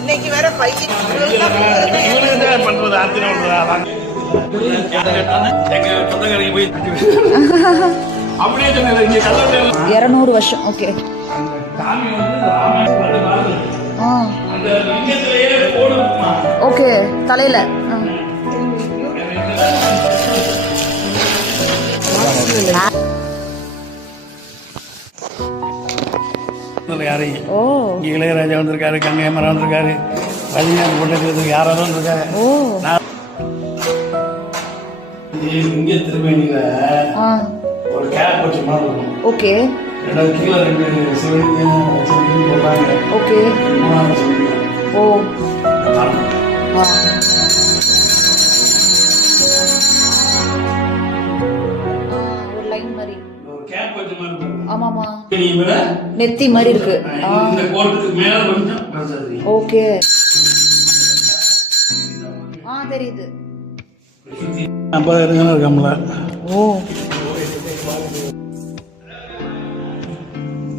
இன்னைக்கு வேற பையன் பண்றது அப்படியே 200 வருஷம். ஓகே. ஓகே தலையில இளையராஜா வந்திருக்காரு, கங்கை மரம் வந்திருக்காரு, ரஜினிகாந்த் போட்டு யாராவது வந்திருக்காரு. இங்கே திருமணியில ஒரு கேப் வச்ச மாதிரி இருக்கும். ஓகே. ரெண்டாவது கீழே 2 சிவலிங்கம் போடுறாங்க. ஓகே. ஓ ஒரு லைன் மாதிரி ஒரு கேப் வச்ச மாதிரி இருக்கும். ஆமாமா நெத்தி மாதிரி இருக்கு. இந்த கோட்டுக்கு மேல கொஞ்சம் ஓகே. தெரியுது. 50 இருக்காமல. ஓ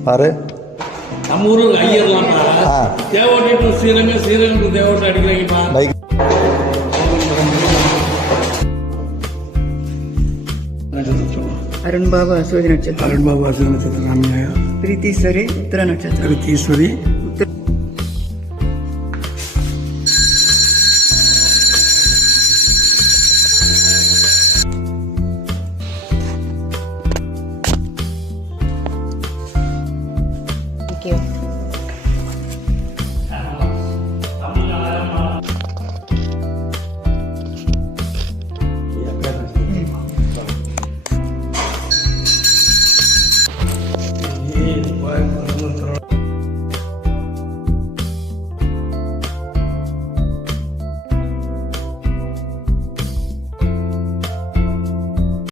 பாரு நம்ம ஊரு ஐயர்லாம் தேவோட்டு ஸ்ரீரங்கம் தேவோட்டு அடிக்கிறாங்கப்பா. அருண்பாபு அஸ்வதி நட்சத்திரம். அருண்பாபு அஸ்வதி நட்சத்திரம். ராமியா பிரீத்தீஸ்வரி உத்திர நட்சத்திரம். பிரீத்தீஸ்வரி